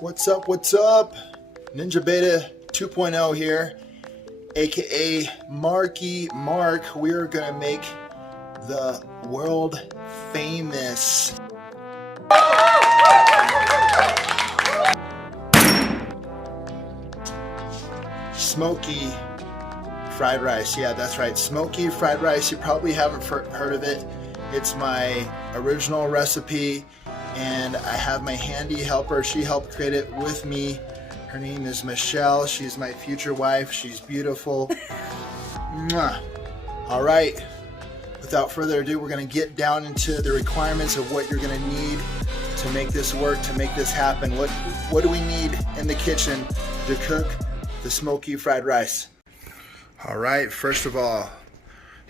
What's up, what's up? Ninja Beta 2.0 here, aka Marky Mark. We're gonna make the world famous Smokie fried rice. Yeah, that's right, Smokie fried rice. You probably haven't heard of it. It's my original recipe, and I have my handy helper. She helped create it with me. Her name is Michelle. She's my future wife. She's beautiful. Mwah. All right, without further ado, we're gonna get down into the requirements of what you're gonna need to make this work, to make this happen. What do we need in the kitchen to cook the Smokie fried rice? All right, first of all,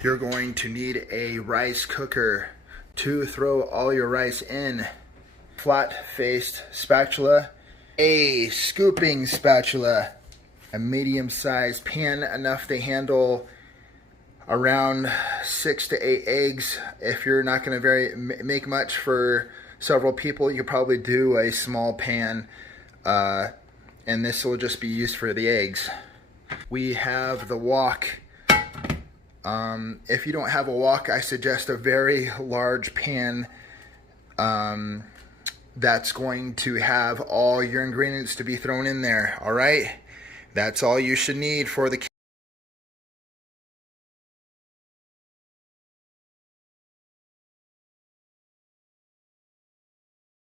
you're going to need a rice cooker to throw all your rice in. Flat-faced spatula, a scooping spatula, a medium-sized pan enough to handle around 6 to 8 eggs. If you're not going to make much for several people, you could probably do a small pan, and this will just be used for the eggs. We have the wok. If you don't have a wok, I suggest a very large pan that's going to have all your ingredients to be thrown in there. All right, that's all you should need for the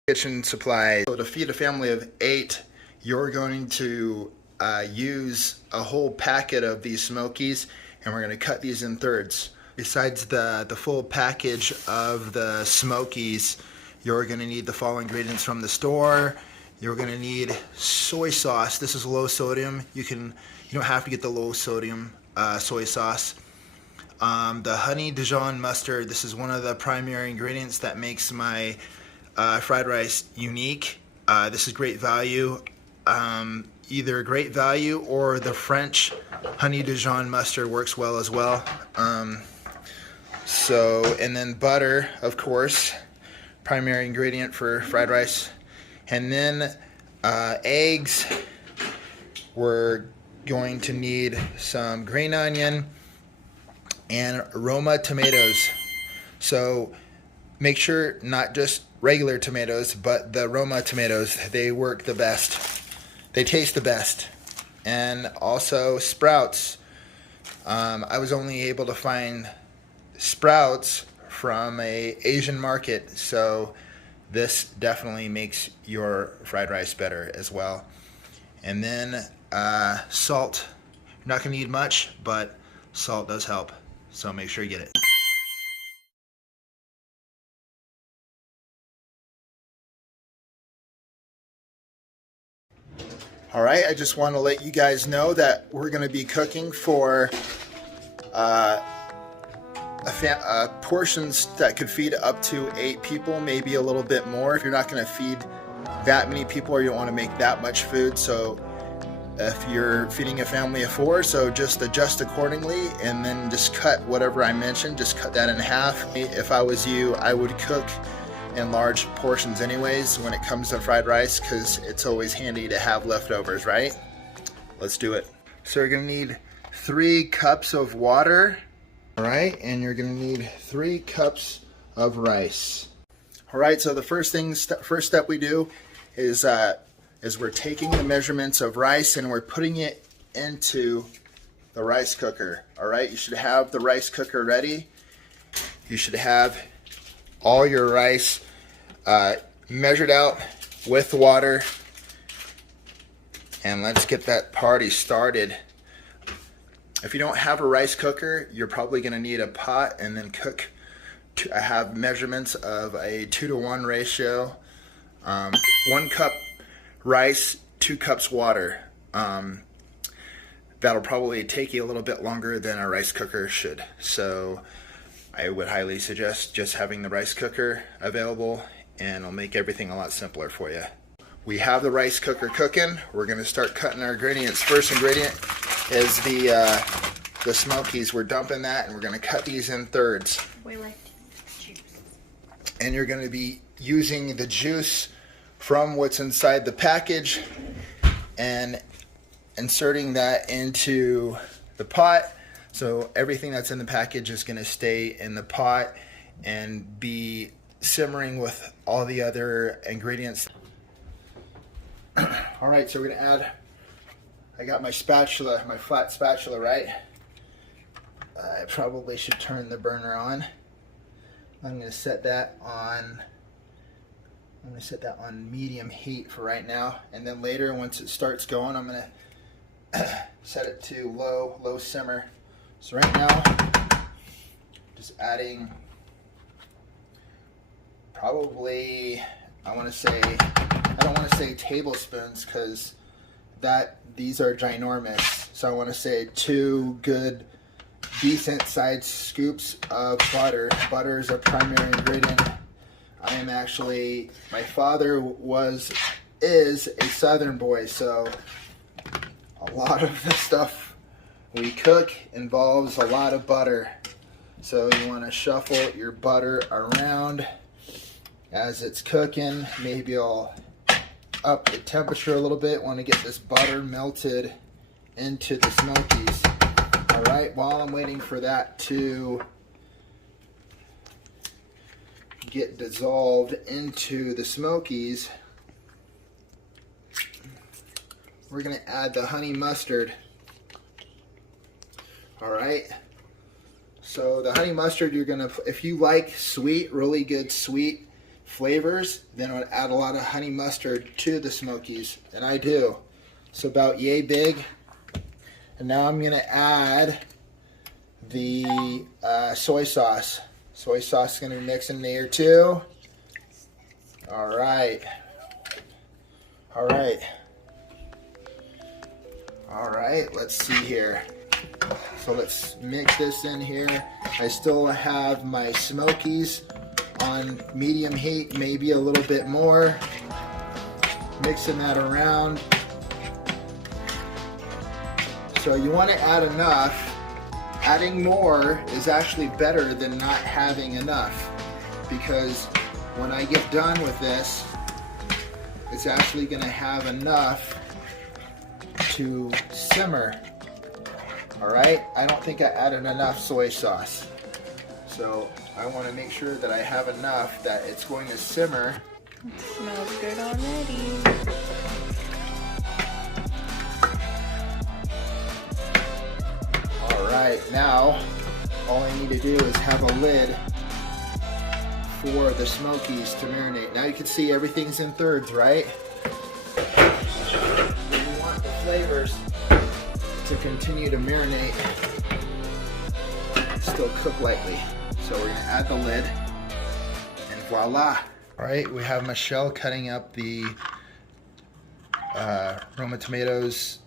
kitchen supplies. So to feed a family of 8, you're going to use a whole packet of these Smokies, and we're going to cut these in thirds. Besides the full package of the Smokies, you're going to need the following ingredients from the store. You're going to need soy sauce. This is low sodium. You don't have to get the low sodium soy sauce. The honey Dijon mustard. This is one of the primary ingredients that makes my fried rice unique. This is great value. Either great value or the French honey Dijon mustard works well as well. And then butter, of course, primary ingredient for fried rice. And then eggs. We're going to need some green onion and Roma tomatoes. So make sure not just regular tomatoes, but the Roma tomatoes. They work the best. They taste the best. And also sprouts. I was only able to find sprouts from an Asian market, so this definitely makes your fried rice better as well. And then salt. You're not going to need much, but salt does help, so make sure you get it. All right, I just want to let you guys know that we're going to be cooking for portions that could feed up to 8 people, maybe a little bit more. If you're not going to feed that many people, or you don't want to make that much food, so if you're feeding a family of 4, so just adjust accordingly, and then just cut whatever I mentioned, just cut that in half. If I was you, I would cook in large portions anyways when it comes to fried rice, because it's always handy to have leftovers, right? Let's do it. So you're going to need 3 cups of water. All right, and you're going to need 3 cups of rice. All right, so the first step we do is we're taking the measurements of rice and we're putting it into the rice cooker. All right, you should have the rice cooker ready. You should have all your rice measured out with water. And let's get that party started. If you don't have a rice cooker, you're probably going to need a pot and then cook. I have measurements of a 2-to-1 ratio. 1 cup rice, 2 cups water. That'll probably take you a little bit longer than a rice cooker should. So I would highly suggest just having the rice cooker available, and it'll make everything a lot simpler for you. We have the rice cooker cooking. We're going to start cutting our ingredients. First ingredient is the Smokies. We're dumping that, and we're going to cut these in thirds. We like juice. And you're going to be using the juice from what's inside the package and inserting that into the pot. So everything that's in the package is going to stay in the pot and be simmering with all the other ingredients. All right, so we're going to add, I got my spatula, my flat spatula, right? I probably should turn the burner on. I'm going to set that on, medium heat for right now, and then later once it starts going, I'm going to set it to low simmer. So right now, just adding probably, I don't want to say tablespoons because these are ginormous. So I want to say 2 good, decent sized scoops of butter. Butter is a primary ingredient. I am actually, my father is a Southern boy, so a lot of the stuff we cook involves a lot of butter. So you want to shuffle your butter around as it's cooking. Maybe I'll up the temperature a little bit. Want to get this butter melted into the Smokies. All right, while I'm waiting for that to get dissolved into the Smokies, we're going to add the honey mustard. All right, so the honey mustard, you're going to, if you like sweet, really good sweet flavors, then I would add a lot of honey mustard to the Smokies, and I do. So about yay big. And now I'm going to add the soy sauce. Soy sauce is going to be mixed in there too. All right. All right. All right, let's see here. So let's mix this in here. I still have my Smokies on medium heat, maybe a little bit more. Mixing that around. So you want to add enough. Adding more is actually better than not having enough, because when I get done with this, it's actually going to have enough to simmer. All right, I don't think I added enough soy sauce, so I want to make sure that I have enough that it's going to simmer. It smells good already. Alright, now all I need to do is have a lid for the Smokies to marinate. Now you can see everything's in thirds, right? We want the flavors to continue to marinate, still cook lightly. So we're going to add the lid, and voila! Alright, we have Michelle cutting up the Roma tomatoes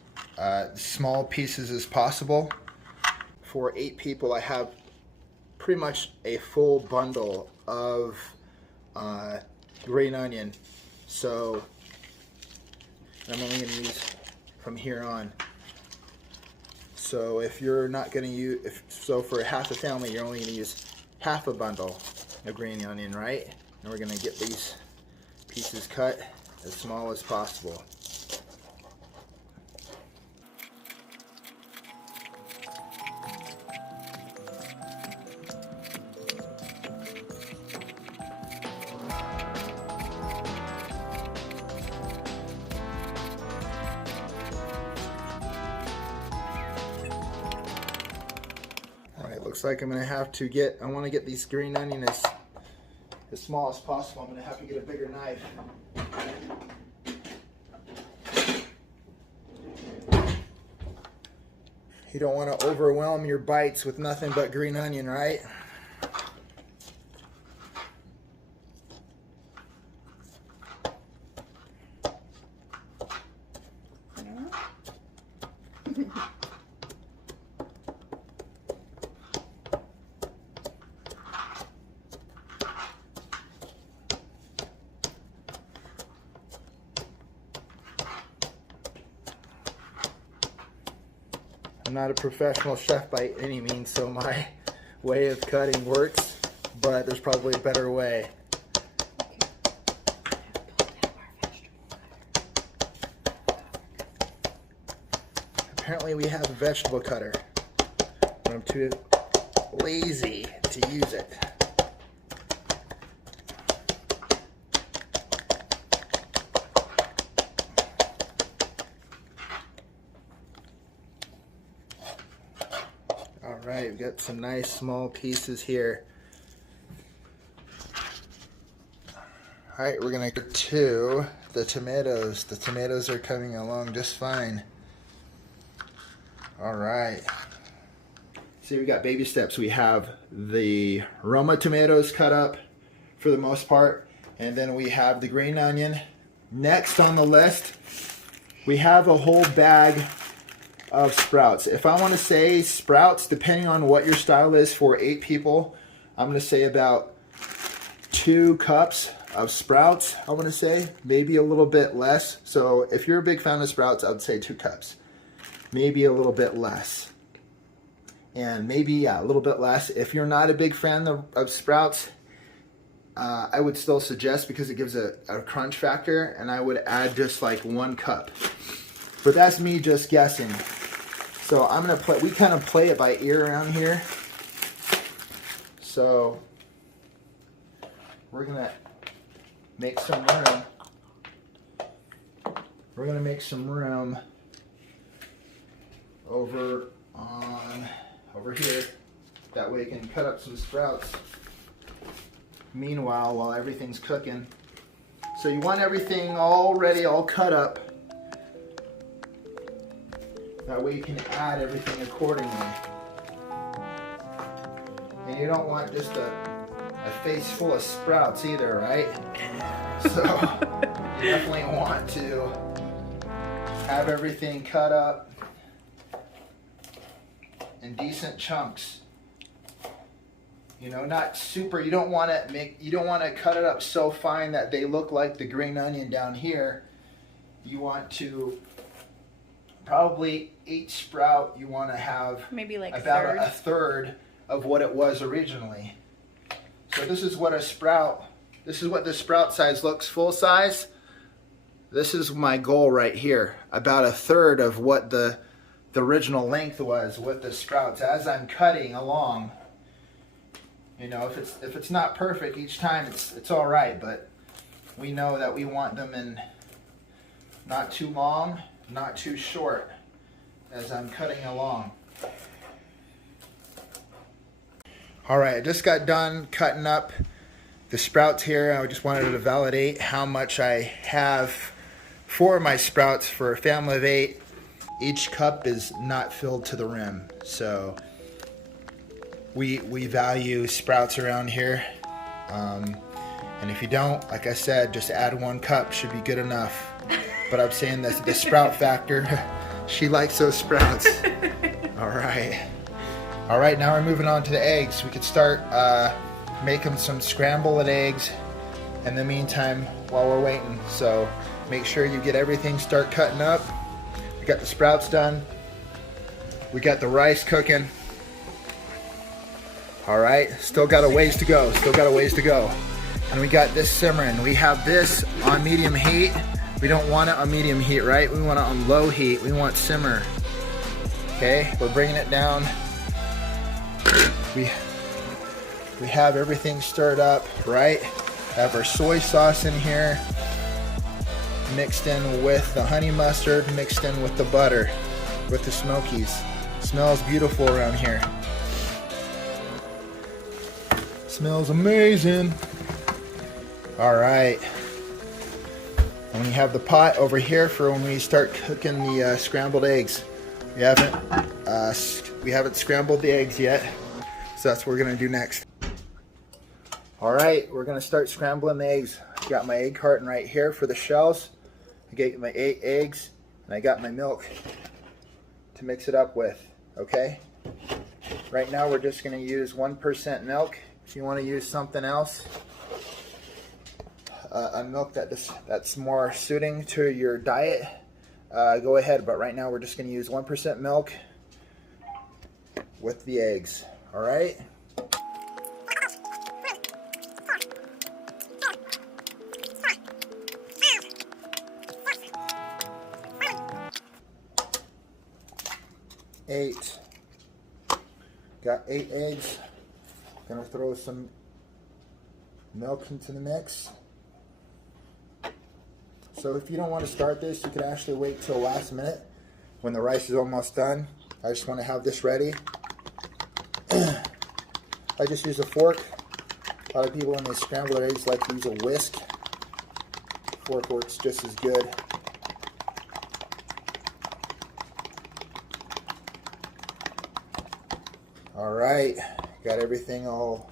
small pieces as possible. For 8 people, I have pretty much a full bundle of green onion. So I'm only going to use from here on. So if you're not going to use, so for half a family, you're only going to use half a bundle of green onion, right? And we're going to get these pieces cut as small as possible. Looks like I'm gonna have to get, I want to get these green onion as small as possible. I'm gonna have to get a bigger knife. You don't want to overwhelm your bites with nothing but green onion, right? I'm not a professional chef by any means, so my way of cutting works, but there's probably a better way. apparently we have a vegetable cutter, but I'm too lazy to use it. All right, we've got some nice small pieces here. All right, we're gonna get to the tomatoes. The tomatoes are coming along just fine. All right. See, we got baby steps. We have the Roma tomatoes cut up for the most part, and then we have the green onion. Next on the list, we have a whole bag of sprouts. If I want to say sprouts, depending on what your style is for 8 people, I'm going to say about 2 cups of sprouts. I want to say maybe a little bit less. So if you're a big fan of sprouts, I would say 2 cups, maybe a little bit less, and maybe, yeah, a little bit less. If you're not a big fan of sprouts, I would still suggest, because it gives a crunch factor, and I would add just like 1 cup. But that's me just guessing. So I'm gonna play, we kind of play it by ear around here. So we're gonna make some room. We're gonna make some room over here. That way we can cut up some sprouts. Meanwhile, while everything's cooking. So you want everything all ready, all cut up. That way you can add everything accordingly. And you don't want just a face full of sprouts either, right? So you definitely want to have everything cut up in decent chunks. You know, not super, you don't want to cut it up so fine that they look like the green onion down here. You want to probably each sprout, you want to have maybe like about a third of what it was originally. So this is what the sprout size looks full size. This is my goal right here, about a third of what the original length was with the sprouts as I'm cutting along. You know, if it's not perfect each time, it's all right, but we know that we want them in not too long, not too short as I'm cutting along. All right, I just got done cutting up the sprouts here. I just wanted to validate how much I have for my sprouts. For a family of 8, each cup is not filled to the rim. So we value sprouts around here. And if you don't, like I said, just add 1 cup should be good enough. But I'm saying that the sprout factor, she likes those sprouts. All right. All right, now we're moving on to the eggs. We could start making some scrambled eggs in the meantime while we're waiting. So make sure you get everything, start cutting up. We got the sprouts done. We got the rice cooking. All right, still got a ways to go. And we got this simmering. We have this on medium heat. We don't want it on medium heat, right? We want it on low heat. We want simmer. Okay, we're bringing it down. We have everything stirred up, right? Have our soy sauce in here, mixed in with the honey mustard, mixed in with the butter, with the Smokies. Smells beautiful around here. Smells amazing. All right. And we have the pot over here for when we start cooking the scrambled eggs. We haven't scrambled the eggs yet, so that's what we're gonna do next. All right, we're gonna start scrambling the eggs. I got my egg carton right here for the shells. I got my 8 eggs, and I got my milk to mix it up with. Okay. Right now, we're just gonna use 1% milk. If you want to use something else, a milk that's more suiting to your diet, go ahead. But right now we're just going to use 1% milk with the eggs. All right. 8. Got 8 eggs. Gonna throw some milk into the mix. So if you don't want to start this, you could actually wait till last minute when the rice is almost done. I just want to have this ready. I just use a fork. A lot of people when they scramble their eggs like to use a whisk. Fork works just as good. Alright, got everything all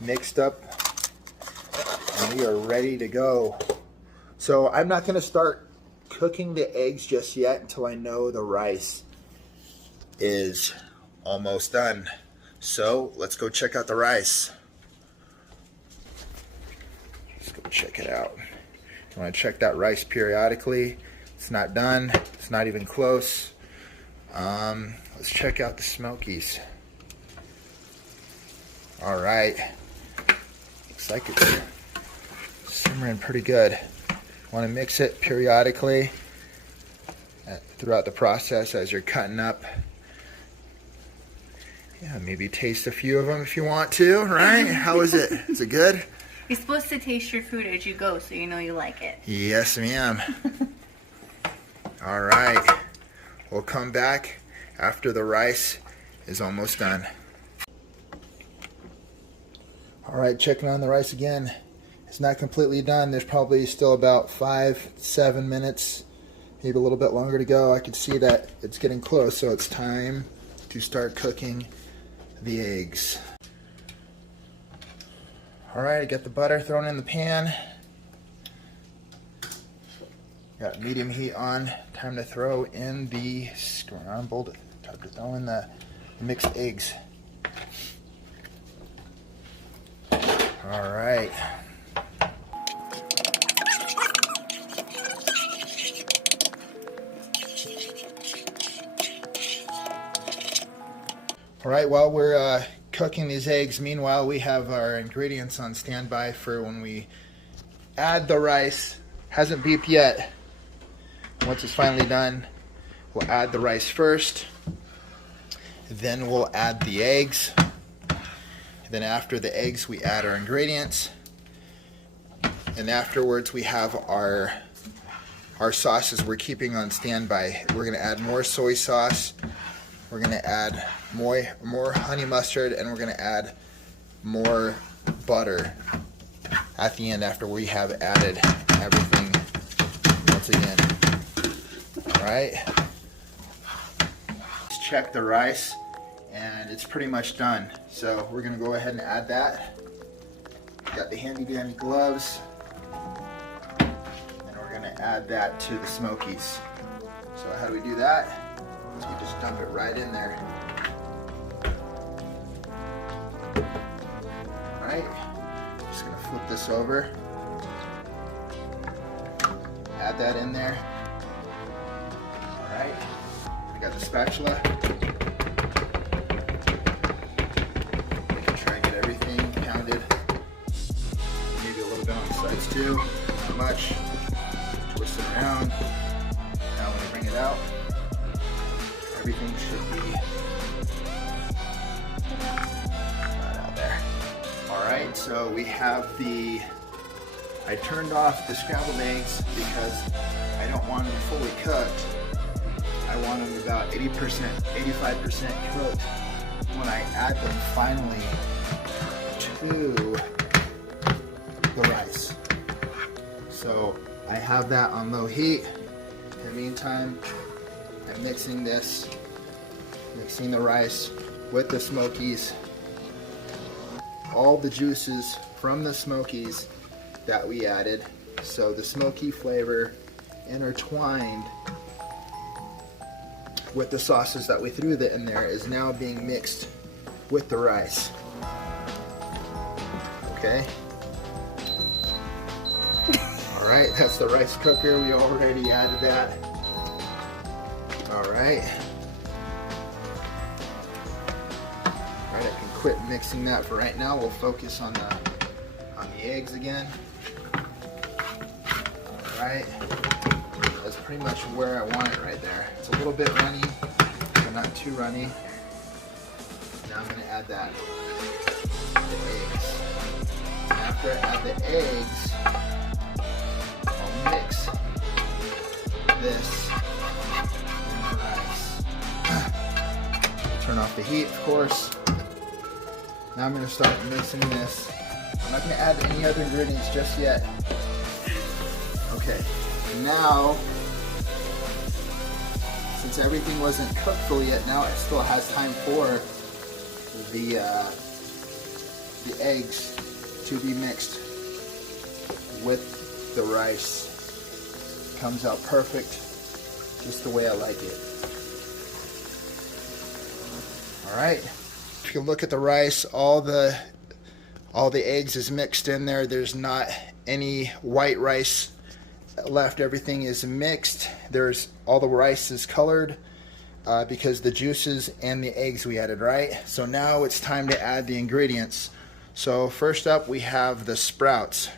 mixed up and we are ready to go. So I'm not going to start cooking the eggs just yet until I know the rice is almost done. So let's go check out the rice. Let's go check it out. I want to check that rice periodically. It's not done. It's not even close. Let's check out the Smokies. All right. Looks like it's simmering pretty good. Want to mix it periodically throughout the process as you're cutting up. Yeah, maybe taste a few of them if you want to, right? How is it? Is it good? You're supposed to taste your food as you go so you know you like it. Yes, ma'am. All right. We'll come back after the rice is almost done. All right, checking on the rice again. It's not completely done. There's probably still about 5-7 minutes, maybe a little bit longer to go. I can see that it's getting close, so it's time to start cooking the eggs. All right, I got the butter thrown in the pan. Got medium heat on. Time to throw in the scrambled, time to throw in the mixed eggs. All right. All right, while we're cooking these eggs, meanwhile we have our ingredients on standby for when we add the rice. Hasn't beeped yet. Once it's finally done, we'll add the rice first. Then we'll add the eggs. Then after the eggs, we add our ingredients. And afterwards, we have our sauces we're keeping on standby. We're gonna add more soy sauce. We're gonna add more honey mustard, and we're gonna add more butter at the end after we have added everything once again. All right. Let's check the rice, and it's pretty much done. So we're gonna go ahead and add that. Got the handy dandy gloves, and we're gonna add that to the Smokies. So how do we do that? We just dump it right in there. Alright, just gonna flip this over. Add that in there. Alright, we got the spatula. Try and get everything pounded. Maybe a little bit on the sides too. Not much. Twist it around. Now when I bring it out, everything should be right out there. Alright, so we have I turned off the scrambled eggs because I don't want them fully cooked. I want them about 80%, 85% cooked when I add them finally to the rice. So I have that on low heat. In the meantime, I'm mixing the rice with the Smokies. All the juices from the Smokies that we added. So the smoky flavor intertwined with the sauces that we threw in there is now being mixed with the rice. Okay. All right, that's the rice cooker. We already added that. All right. All right, I can quit mixing that for right now. We'll focus on the eggs again. All right. That's pretty much where I want it right there. It's a little bit runny. I'm not too runny. Now I'm gonna add the eggs. After I add the eggs, I'll mix this in the rice. Turn off the heat, of course. Now I'm gonna start mixing this. I'm not gonna add any other ingredients just yet. Okay, now, since everything wasn't cooked fully yet, now it still has time for the eggs to be mixed with the rice. Comes out perfect, just the way I like it. All right. If you look at the rice, all the eggs is mixed in there. There's not any white rice left. Everything is mixed. There's all the rice is colored because the juices and the eggs we added, right? So now it's time to add the ingredients. So first up we have the sprouts.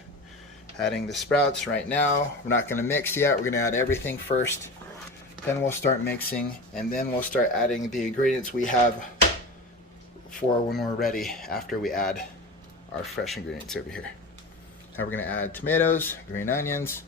Adding the sprouts right now. We're not going to mix yet. We're going to add everything first. Then we'll start mixing, and then we'll start adding the ingredients we have for when we're ready after we add our fresh ingredients over here. Now we're going to add tomatoes, green onions,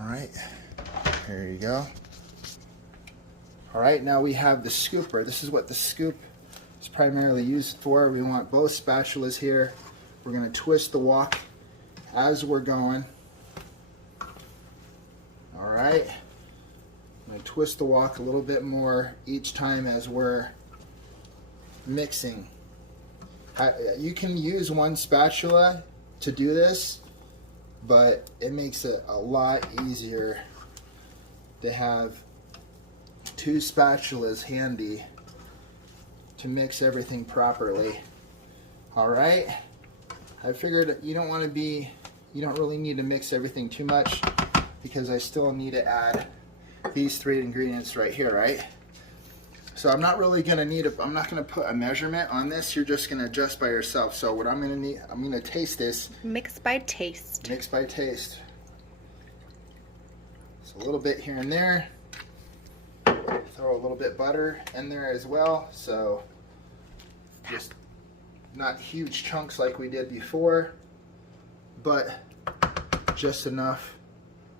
Alright, here you go. Alright, now we have the scooper. This is what the scoop is primarily used for. We want both spatulas here. We're going to twist the wok as we're going. Alright, I'm going to twist the wok a little bit more each time as we're mixing. You can use one spatula to do this, but it makes it a lot easier to have two spatulas handy to mix everything properly. Alright, I figured you don't really need to mix everything too much, because I still need to add these three ingredients right here, right? So I'm not really going to need I'm not going to put a measurement on this. You're just going to adjust by yourself. So what I'm going to need, I'm going to taste this. Mix by taste. Mix by taste. So a little bit here and there. Throw a little bit butter in there as well. So just not huge chunks like we did before, but just enough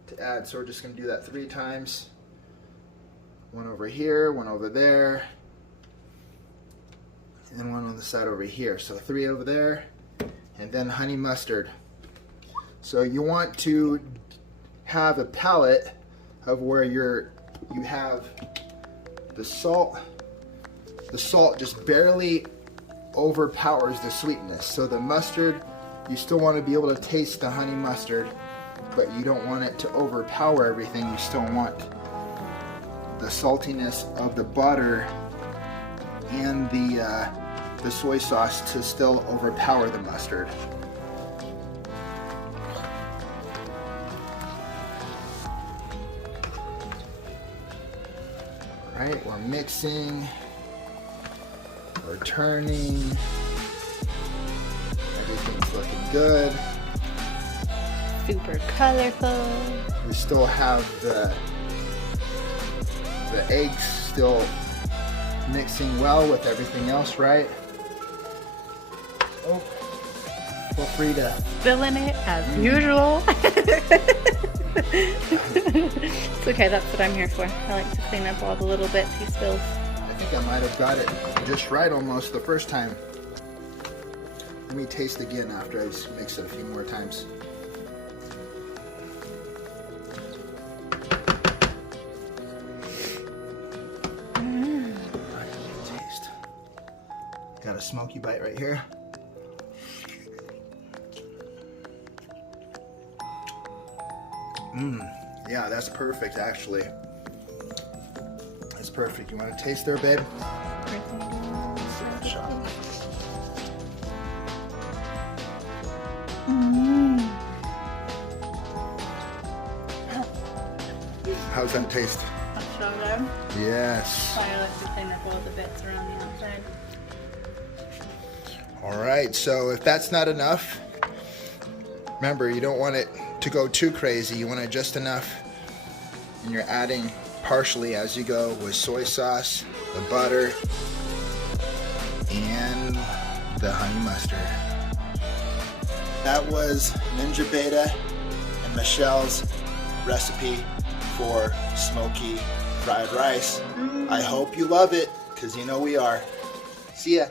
to add. So we're just going to do that 3 times. One over here, one over there, and one on the side over here. So 3 over there, and then honey mustard. So you want to have a palette of where you have the salt. The salt just barely overpowers the sweetness. So the mustard, you still want to be able to taste the honey mustard, but you don't want it to overpower everything. You still want the saltiness of the butter and the soy sauce to still overpower the mustard. Alright, we're mixing, we're turning, everything's looking good. Super colorful. We still have the eggs still mixing well with everything else, right? Oh, feel free to spill in it as usual. It's okay, that's what I'm here for. I like to clean up all the little bits he spills. I think I might have got it just right almost the first time. Let me taste again after I mix it a few more times. Got a smoky bite right here. Yeah, that's perfect actually. That's perfect. You want to taste there, babe? Let's see that shot. How's that taste? That's shell though. Yes. So I like to clean up all the bits around the outside. All right, so if that's not enough, remember you don't want it to go too crazy. You want it just enough, and you're adding partially as you go with soy sauce, the butter, and the honey mustard. That was Ninja Beta and Michelle's recipe for smoky fried rice. I hope you love it, because you know we are. See ya.